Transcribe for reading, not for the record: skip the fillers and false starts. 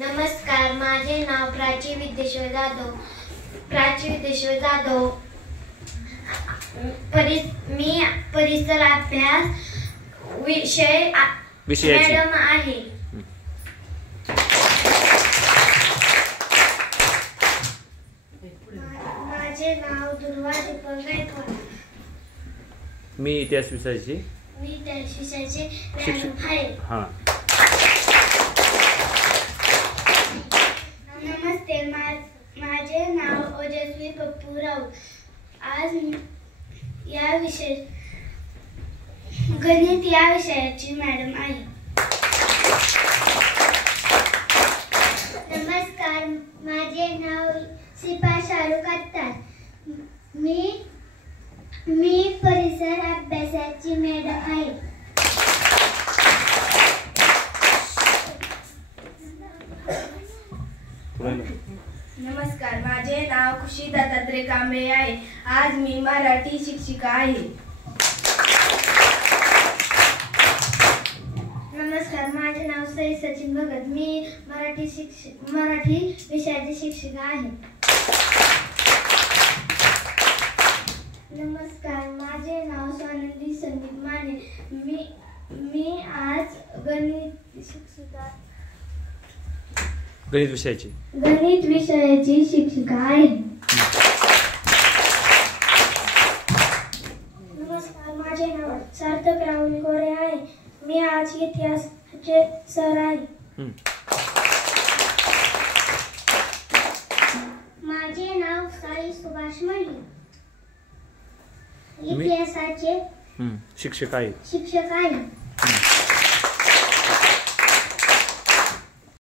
नमस्कार, माझे नाव प्राची विद्येश्वर जाधव. मी परिसर अभ्यास विषय मॅडम आहे. माझे नाव दुर्वा दीपक गायकवाड. मी इतिहास विषयाची मॅडम आहे. नमस्ते, माझे नाव ओजस्वी पप्पू राऊत. आज गणित या विषयाची मॅडम आहे. नमस्कार, माझे नाव सिपा शाहरुख अत्तार. मी परिसर अभ्यासाची मॅडम आहे. नमस्कार, माझे नाव खुशी दत्तात्रय कांबळे आहे. आज मी मराठी शिक्षिका आहे. नमस्कार, माझे नाव सई सचिन भगत. मी मराठी विषयाची शिक्षिका आहे. नमस्कार, माझे नाव स्वानंदी संदीप माने. मी आज गणित विषयाची शिक्षिका आहे. नमस्कार, माझे नाव सार्थक राहुल गोरे आहे. मी आज इतिहासाचे सर आहे. माझे नाव साई सुभाष मल्ली. इतिहासाचे शिक्षक आहे.